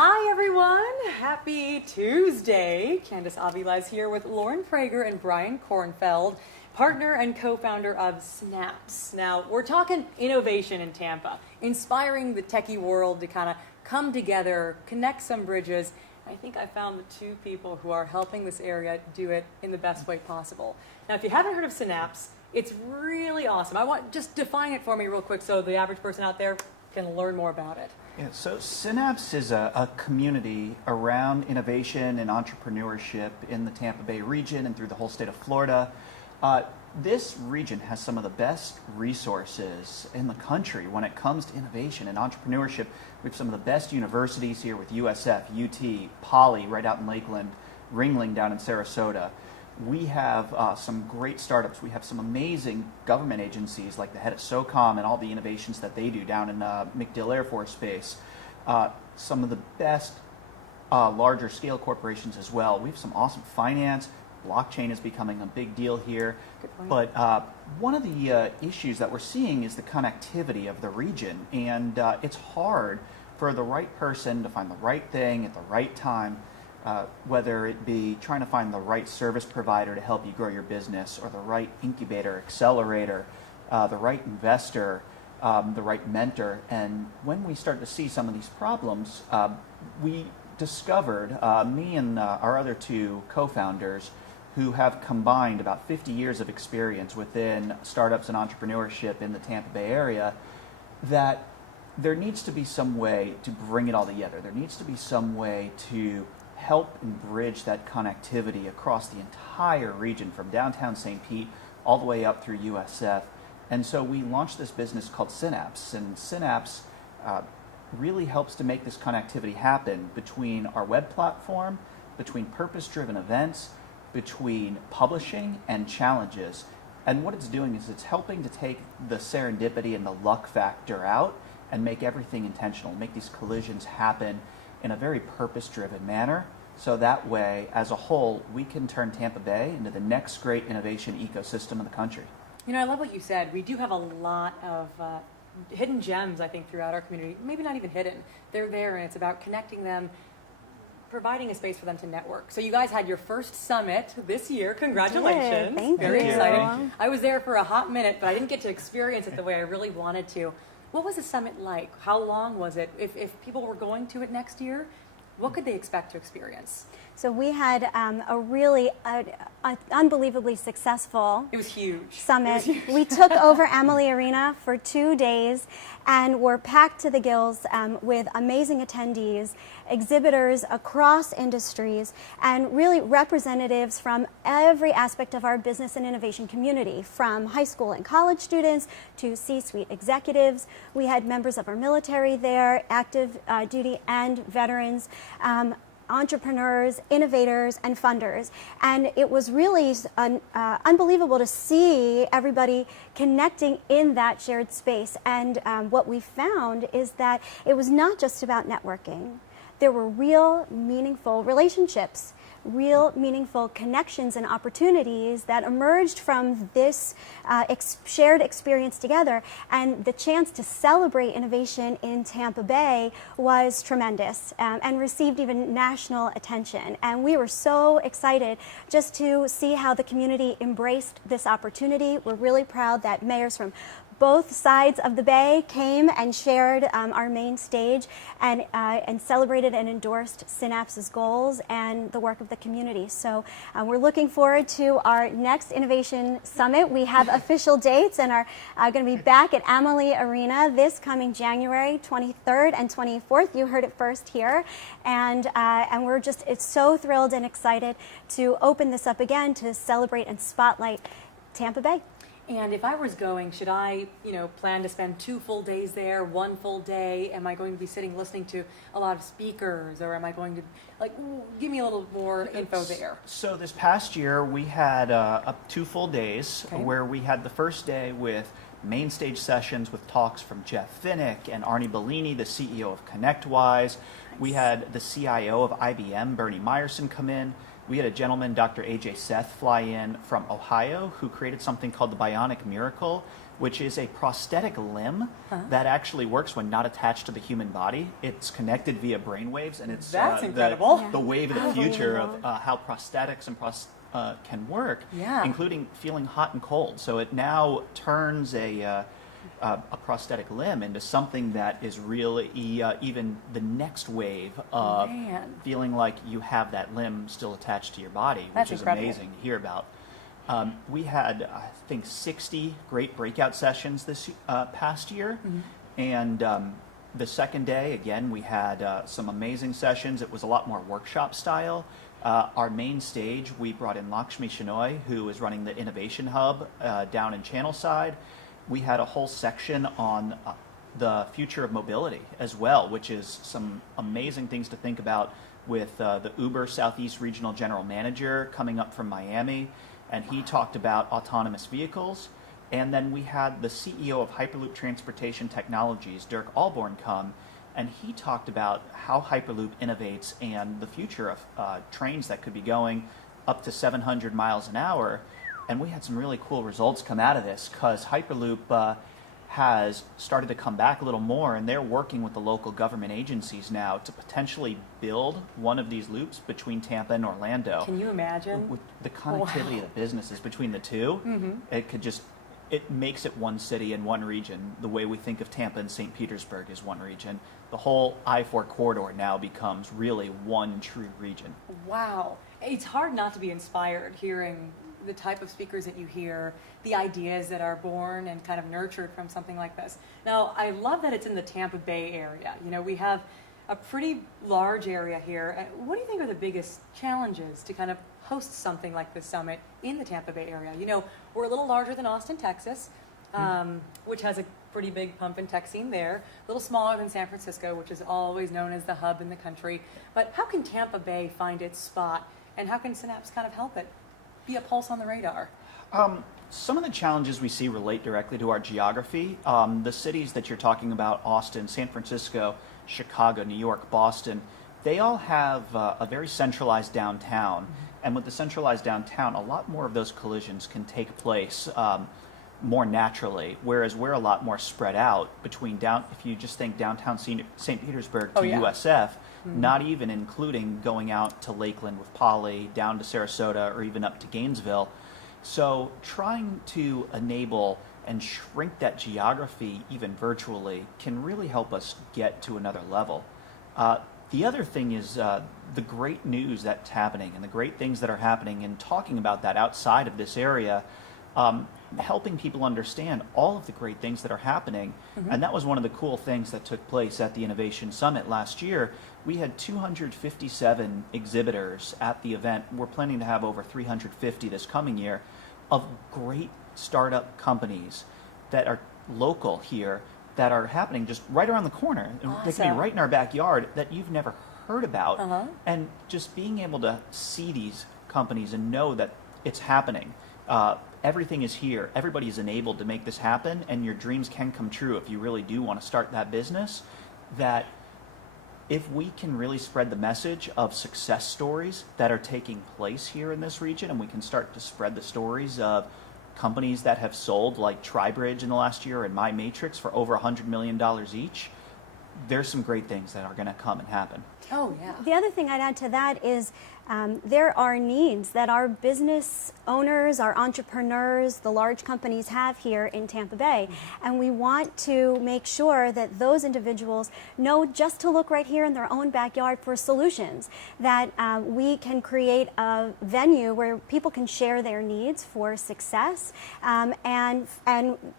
Hi everyone, happy Tuesday. Candace Avila is here with Lauren Prager and Brian Kornfeld, partner and co-founder of Synapse. Now, we're talking innovation in Tampa, inspiring the techie world to kind of come together, connect some bridges. I think I found the two people who are helping this area do it in the best way possible. Now, if you haven't heard of Synapse, it's really awesome. I want just define it for me real quick so the average person out there can learn more about it. Yeah, so Synapse is a community around innovation and entrepreneurship in the Tampa Bay region and through the whole state of Florida. This region has some of the best resources in the country when it comes to innovation and entrepreneurship. We have some of the best universities here with USF, UT, Poly right out in Lakeland, Ringling down in Sarasota. We have some great startups. We have some amazing government agencies like the head of SOCOM and all the innovations that they do down in MacDill Air Force Base. Some of the best larger scale corporations as well. We have some awesome finance. Blockchain is becoming a big deal here. But one of the issues that we're seeing is the connectivity of the region. And it's hard for the right person to find the right thing at the right time. Whether it be trying to find the right service provider to help you grow your business, or the right incubator, accelerator, the right investor, the right mentor. And when we start to see some of these problems, we discovered, me and our other two co-founders, who have combined about 50 years of experience within startups and entrepreneurship in the Tampa Bay area, that there needs to be some way to bring it all together. There needs to be some way to help and bridge that connectivity across the entire region from downtown St. Pete all the way up through USF. And so we launched this business called Synapse, and Synapse really helps to make this connectivity happen between our web platform, between purpose-driven events, between publishing and challenges. And what it's doing is it's helping to take the serendipity and the luck factor out and make everything intentional, make these collisions happen in a very purpose-driven manner, so that way, as a whole, we can turn Tampa Bay into the next great innovation ecosystem in the country. You know, I love what you said. We do have a lot of hidden gems, I think, throughout our community. Maybe not even hidden. They're there, and it's about connecting them, providing a space for them to network. So you guys had your first summit this year. Congratulations. Thank Very you. exciting. I was there for a hot minute, but I didn't get to experience it the way I really wanted to. What was the summit like? How long was it? If people were going to it next year, what could they expect to experience? So we had a really unbelievably successful It was huge. summit. It was huge. We took over Amalie Arena for 2 days and were packed to the gills with amazing attendees, exhibitors across industries, and really representatives from every aspect of our business and innovation community, from high school and college students to C-suite executives. We had members of our military there, active duty and veterans, entrepreneurs, innovators, and funders. And it was really unbelievable to see everybody connecting in that shared space. And what we found is that it was not just about networking. There were real, meaningful relationships, real, meaningful connections and opportunities that emerged from this shared experience together. And the chance to celebrate innovation in Tampa Bay was tremendous and received even national attention. And we were so excited just to see how the community embraced this opportunity. We're really proud that mayors from both sides of the Bay came and shared our main stage and celebrated and endorsed Synapse's goals and the work of the community. So we're looking forward to our next Innovation Summit. We have official dates and are going to be back at Amalie Arena this coming January 23rd and 24th. You heard it first here. And we're just, it's so thrilled and excited to open this up again to celebrate and spotlight Tampa Bay. And if I was going, should I, plan to spend 2 full days there, 1 full day? Am I going to be sitting listening to a lot of speakers, or am I going to, give me a little more info there? So this past year, we had up 2 full days, where we had the first day with main stage sessions with talks from Jeff Finnick and Arnie Bellini, the CEO of ConnectWise. We had the CIO of IBM, Bernie Meyerson, come in. We had a gentleman, Dr. AJ Seth, fly in from Ohio, who created something called the Bionic Miracle, which is a prosthetic limb that actually works when not attached to the human body. It's connected via brainwaves, and it's That's incredible. the wave of the future of how prosthetics and can work, Yeah. including feeling hot and cold. So it now turns a prosthetic limb into something that is really even the next wave of Man. feeling like you have that limb still attached to your body, which That's is incredible. amazing to hear about. We had, I think, 60 great breakout sessions this past year. And the second day, again, we had some amazing sessions. It was a lot more workshop style. Our main stage, we brought in Lakshmi Shenoy, who is running the Innovation Hub down in Channelside. We had a whole section on the future of mobility as well, which is some amazing things to think about with the Uber Southeast Regional General Manager coming up from Miami. And he talked about autonomous vehicles. And then we had the CEO of Hyperloop Transportation Technologies, Dirk Alborn, come, and he talked about how Hyperloop innovates and the future of trains that could be going up to 700 miles an hour. And we had some really cool results come out of this because Hyperloop has started to come back a little more, and they're working with the local government agencies now to potentially build one of these loops between Tampa and Orlando. Can you imagine? With the connectivity of the businesses between the two, it makes it one city and one region. The way we think of Tampa and St. Petersburg as one region. The whole I-4 corridor now becomes really one true region. Wow. It's hard not to be inspired hearing the type of speakers that you hear, the ideas that are born and kind of nurtured from something like this. Now, I love that it's in the Tampa Bay area. You know, we have a pretty large area here. What do you think are the biggest challenges to kind of host something like this summit in the Tampa Bay area? You know, we're a little larger than Austin, Texas, which has a pretty big pump and tech scene there. A little smaller than San Francisco, which is always known as the hub in the country. But how can Tampa Bay find its spot, and how can Synapse kind of help it be a pulse on the radar? Some of the challenges we see relate directly to our geography. The cities that you're talking about, Austin, San Francisco, Chicago, New York, Boston, they all have a very centralized downtown. And with the centralized downtown, a lot more of those collisions can take place more naturally, whereas we're a lot more spread out between if you just think downtown St. Petersburg to USF, not even including going out to Lakeland with Poly, down to Sarasota, or even up to Gainesville. So trying to enable and shrink that geography even virtually can really help us get to another level. The other thing is the great news that's happening and the great things that are happening, and talking about that outside of this area, helping people understand all of the great things that are happening. And that was one of the cool things that took place at the Innovation Summit last year. We had 257 exhibitors at the event. We're planning to have over 350 this coming year, of great startup companies that are local here, that are happening just right around the corner. Awesome. They can be right in our backyard that you've never heard about. And just being able to see these companies and know that it's happening. Everything is here. Everybody is enabled to make this happen, and your dreams can come true if you really do want to start that business. That if we can really spread the message of success stories that are taking place here in this region, and we can start to spread the stories of companies that have sold, like TriBridge in the last year and My Matrix, for over $100 million each, there's some great things that are going to come and happen. Oh, yeah. The other thing I'd add to that is there are needs that our business owners, our entrepreneurs, the large companies have here in Tampa Bay. And we want to make sure that those individuals know just to look right here in their own backyard for solutions, that we can create a venue where people can share their needs for success, and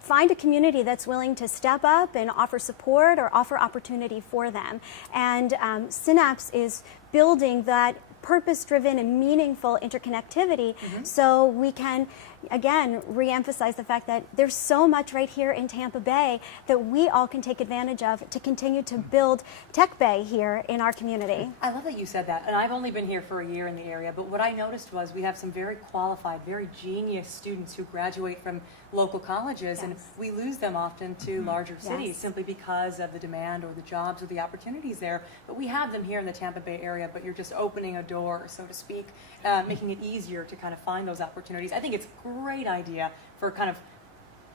find a community that's willing to step up and offer support or offer opportunity for them. And Synapse is building that purpose-driven and meaningful interconnectivity, so we can, again, re-emphasize the fact that there's so much right here in Tampa Bay that we all can take advantage of to continue to build Tech Bay here in our community. I love that you said that, and I've only been here for a year in the area, but what I noticed was we have some very qualified, very genius students who graduate from local colleges, and we lose them often to larger cities simply because of the demand or the jobs or the opportunities there. But we have them here in the Tampa Bay area, but you're just opening a door, so to speak, making it easier to kind of find those opportunities. I think it's a great idea for kind of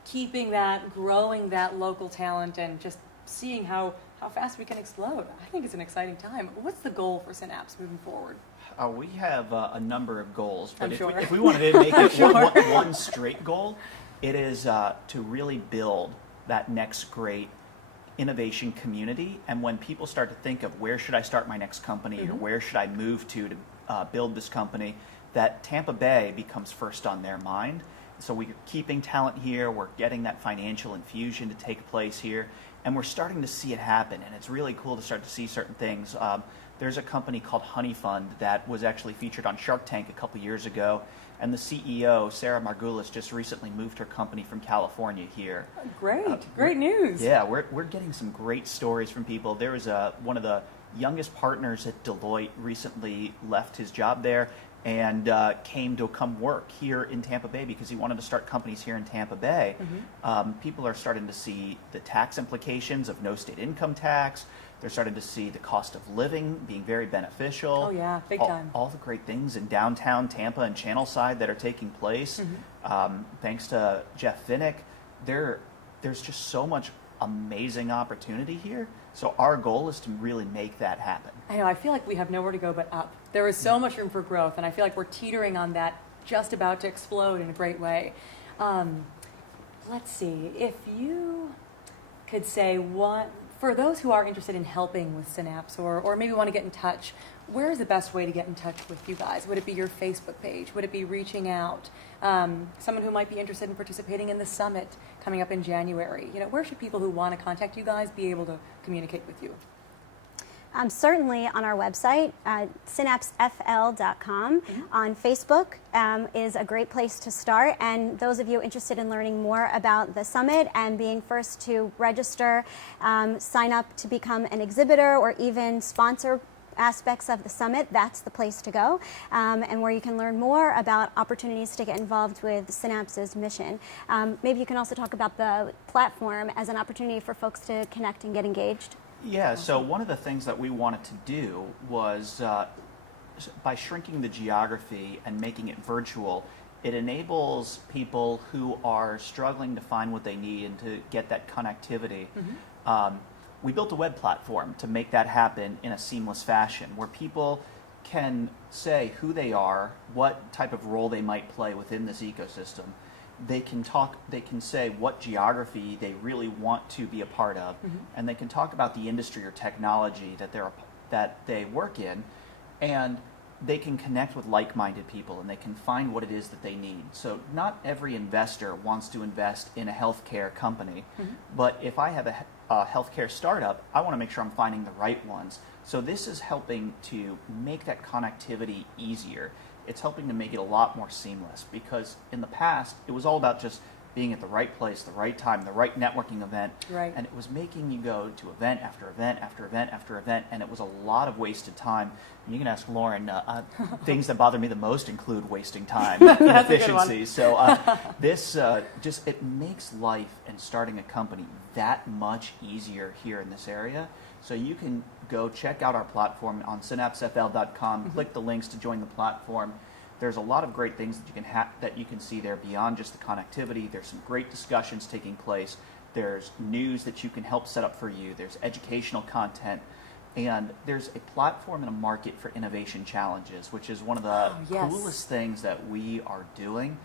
keeping that, growing that local talent, and just seeing how fast we can explode. I think it's an exciting time. What's the goal for Synapse moving forward? We have a number of goals, but I'm if we wanted to make it sure. one straight goal, it is to really build that next great innovation community. And when people start to think of where should I start my next company, or where should I move to build this company, that Tampa Bay becomes first on their mind. So we're keeping talent here, we're getting that financial infusion to take place here, and we're starting to see it happen. And it's really cool to start to see certain things. There's a company called Honey Fund that was actually featured on Shark Tank a couple years ago, and the CEO, Sarah Margulis, just recently moved her company from California here. Great news. Yeah, we're getting some great stories from people. There was one of the youngest partners at Deloitte recently left his job there and came to come work here in Tampa Bay because he wanted to start companies here in Tampa Bay. People are starting to see the tax implications of no state income tax. They're starting to see the cost of living being very beneficial. Oh yeah, big time. All the great things in downtown Tampa and Channelside that are taking place. Thanks to Jeff Vinnick, there's just so much amazing opportunity here. So our goal is to really make that happen. I know, I feel like we have nowhere to go but up. There is so much room for growth, and I feel like we're teetering on that, just about to explode in a great way. Let's see, if you could say what, for those who are interested in helping with Synapse, or maybe want to get in touch, where is the best way to get in touch with you guys? Would it be your Facebook page? Would it be reaching out? Someone who might be interested in participating in the summit coming up in January? You know, where should people who want to contact you guys be able to communicate with you? Certainly on our website, synapsefl.com. On Facebook is a great place to start. And those of you interested in learning more about the summit and being first to register, sign up to become an exhibitor or even sponsor aspects of the summit, that's the place to go, and where you can learn more about opportunities to get involved with Synapse's mission. Maybe you can also talk about the platform as an opportunity for folks to connect and get engaged. Yeah, so one of the things that we wanted to do was by shrinking the geography and making it virtual, it enables people who are struggling to find what they need and to get that connectivity. We built a web platform to make that happen in a seamless fashion where people can say who they are, what type of role they might play within this ecosystem. They can say what geography they really want to be a part of, and they can talk about the industry or technology that they work in, and they can connect with like-minded people, and they can find what it is that they need. So not every investor wants to invest in a healthcare company, but if I have a healthcare startup, I want to make sure I'm finding the right ones. So this is helping to make that connectivity easier. It's helping to make it a lot more seamless, because in the past, it was all about just being at the right place, the right time, the right networking event. Right. And it was making you go to event after event after event after event, and it was a lot of wasted time. And you can ask Lauren, things that bother me the most include wasting time, inefficiencies. So this it makes life and starting a company that much easier here in this area. So you can go check out our platform on synapsefl.com, click the links to join the platform. There's a lot of great things that you can see there beyond just the connectivity. There's some great discussions taking place. There's news that you can help set up for you. There's educational content. And there's a platform and a market for innovation challenges, which is one of the coolest things that we are doing.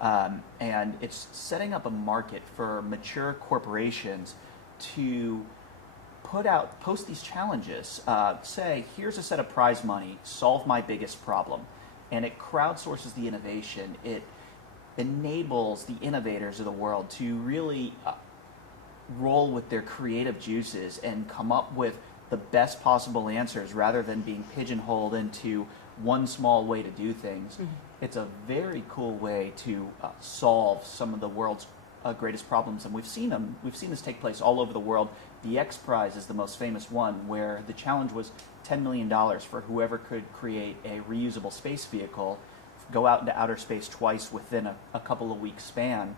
And it's setting up a market for mature corporations to post these challenges. Say, here's a set of prize money, solve my biggest problem. And it crowdsources the innovation. It enables the innovators of the world to really roll with their creative juices and come up with the best possible answers rather than being pigeonholed into one small way to do things. It's a very cool way to solve some of the world's greatest problems, and we've seen this take place all over the world. The X Prize is the most famous one, where the challenge was $10 million for whoever could create a reusable space vehicle, go out into outer space twice within a couple of weeks span.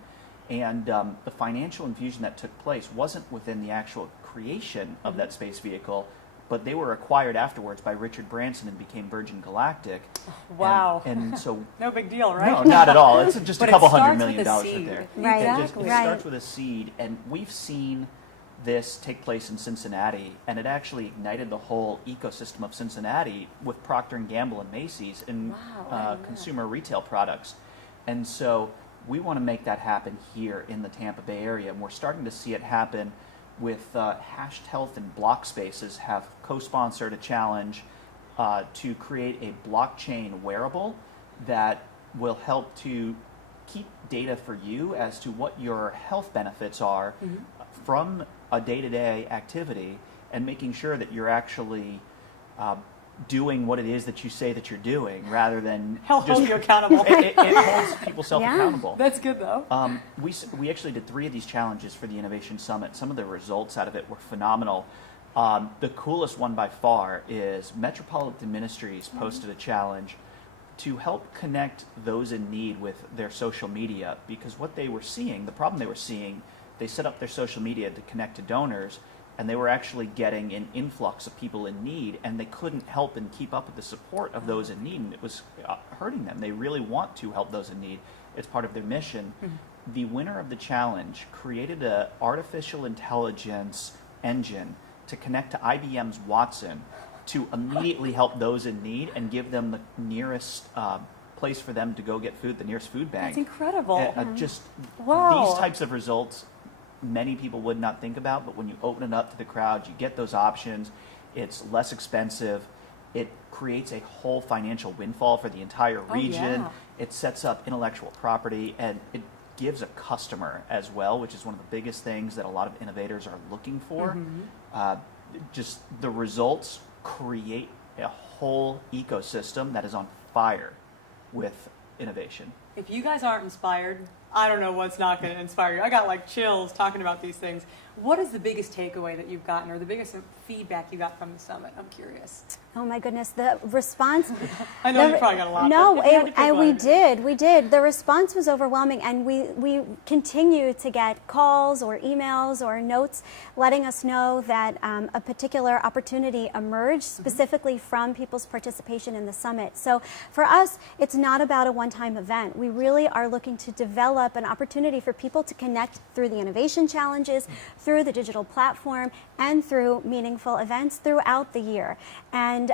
And the financial infusion that took place wasn't within the actual creation of that space vehicle, but they were acquired afterwards by Richard Branson and became Virgin Galactic. Wow. And so no big deal, right? no, not at all. It's just But a couple it starts $100 million with a right seed. there. Right. Exactly. It starts with a seed, and we've seen this take place in Cincinnati, and it actually ignited the whole ecosystem of Cincinnati with Procter & Gamble and Macy's and Wow. consumer retail products. And so we want to make that happen here in the Tampa Bay area, and we're starting to see it happen with Hashed Health and Block Spaces have co-sponsored a challenge to create a blockchain wearable that will help to keep data for you as to what your health benefits are from a day-to-day activity, and making sure that you're actually doing what it is that you say that you're doing, rather than He'll hold you accountable. it holds people self-accountable. That's good, though. We actually did 3 of these challenges for the Innovation Summit. Some of the results out of it were phenomenal. The coolest one by far is Metropolitan Ministries posted a challenge to help connect those in need with their social media, because what they were seeing, the problem they were seeing, they set up their social media to connect to donors, and they were actually getting an influx of people in need, and they couldn't help and keep up with the support of those in need, and it was hurting them. They really want to help those in need. It's part of their mission. The winner of the challenge created an artificial intelligence engine to connect to IBM's Watson to immediately help those in need and give them the nearest place for them to go get food, the nearest food bank. That's incredible. Just Wow. these types of results many people would not think about, but when you open it up to the crowd, you get those options. It's less expensive. It creates a whole financial windfall for the entire region. yeah. It sets up intellectual property, and it gives a customer as well, which is one of the biggest things that a lot of innovators are looking for. Just the results create a whole ecosystem that is on fire with innovation. If you guys aren't inspired, I don't know what's not going to inspire you. I got like chills talking about these things. What is the biggest takeaway that you've gotten, or the biggest feedback you got from the summit? I'm curious. Oh my goodness, the response. I know you probably got a lot. No, but if you had to pick and one. we did. The response was overwhelming, and we continue to get calls or emails or notes letting us know that a particular opportunity emerged specifically from people's participation in the summit. So for us, it's not about a one-time event. We really are looking to develop an opportunity for people to connect through the innovation challenges, through the digital platform, and through meaningful events throughout the year. And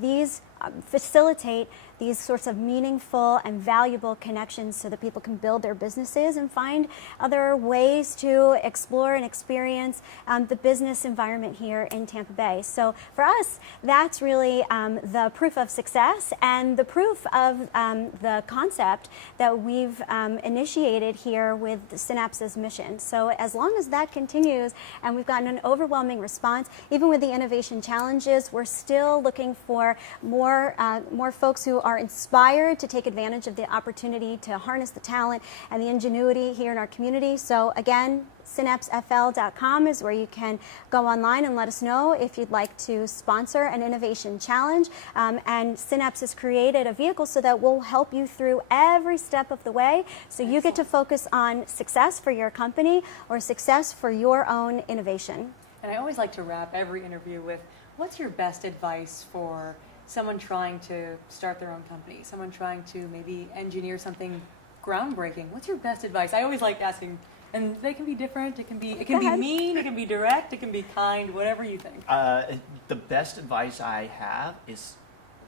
these facilitate these sorts of meaningful and valuable connections so that people can build their businesses and find other ways to explore and experience the business environment here in Tampa Bay. So for us, that's really the proof of success and the proof of the concept that we've initiated here with Synapse's mission. So as long as that continues and we've gotten an overwhelming response, even with the innovation challenges, we're still looking for more folks who are inspired to take advantage of the opportunity to harness the talent and the ingenuity here in our community. So again, synapsefl.com is where you can go online and let us know if you'd like to sponsor an innovation challenge. And Synapse has created a vehicle so that we'll help you through every step of the way, so you get to focus on success for your company or success for your own innovation. And I always like to wrap every interview with, what's your best advice for someone trying to start their own company, someone trying to maybe engineer something groundbreaking? What's your best advice? I always like asking, and they can be different. It can be mean, it can be direct, it can be kind, whatever you think. The best advice I have is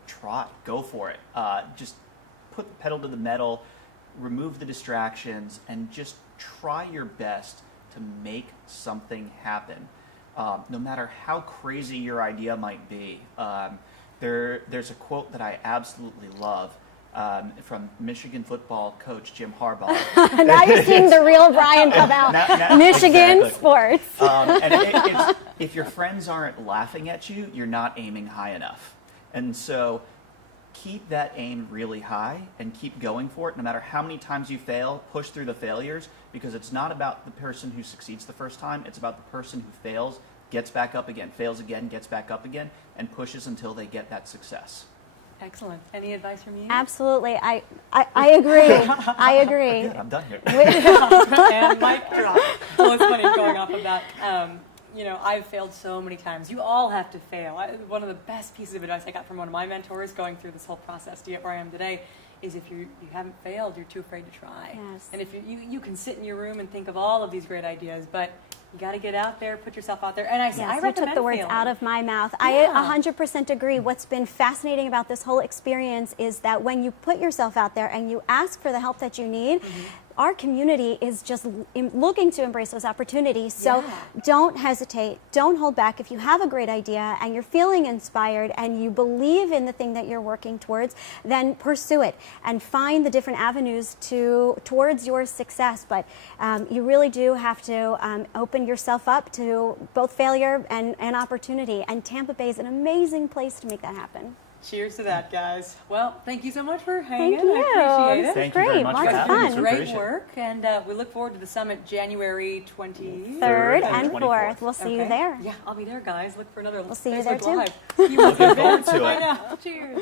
try, go for it. Just put the pedal to the metal, remove the distractions, and just try your best to make something happen. No matter how crazy your idea might be. There's a quote that I absolutely love from Michigan football coach Jim Harbaugh. Now you're seeing the real Brian come out. Michigan exactly. sports. And if your friends aren't laughing at you, you're not aiming high enough. And so keep that aim really high and keep going for it. No matter how many times you fail, push through the failures, because it's not about the person who succeeds the first time. It's about the person who fails, gets back up again, fails again, gets back up again, and pushes until they get that success. Excellent. Any advice from you? Absolutely. I agree. I agree. Good, I'm done here. And mic drop. Well, it's funny going off of that. you know, I've failed so many times. You all have to fail. One of the best pieces of advice I got from one of my mentors going through this whole process to get where I am today is if you haven't failed, you're too afraid to try. Yes. And if you can sit in your room and think of all of these great ideas, but you got to get out there, put yourself out there. And I Yes, recommend you took the words failing. out of my mouth. Yeah. I 100% agree. What's been fascinating about this whole experience is that when you put yourself out there and you ask for the help that you need, our community is just looking to embrace those opportunities. So Yeah. don't hesitate. Don't hold back. If you have a great idea and you're feeling inspired and you believe in the thing that you're working towards, then pursue it and find the different avenues towards your success. But you really do have to open yourself up to both failure and opportunity. And Tampa Bay is an amazing place to make that happen. Cheers to that, guys. Well, thank you so much for hanging. Thank you. I appreciate This it. is Thank you very great. much Lots for of having us. fun. We Great appreciate it. work, and we look forward to the summit January 23rd. Third and and 24th. fourth. We'll see you Okay. there. Yeah, I'll be there, guys. Look for another. We'll see you there, Facebook too. Live. Looking forward to I it. know. Cheers.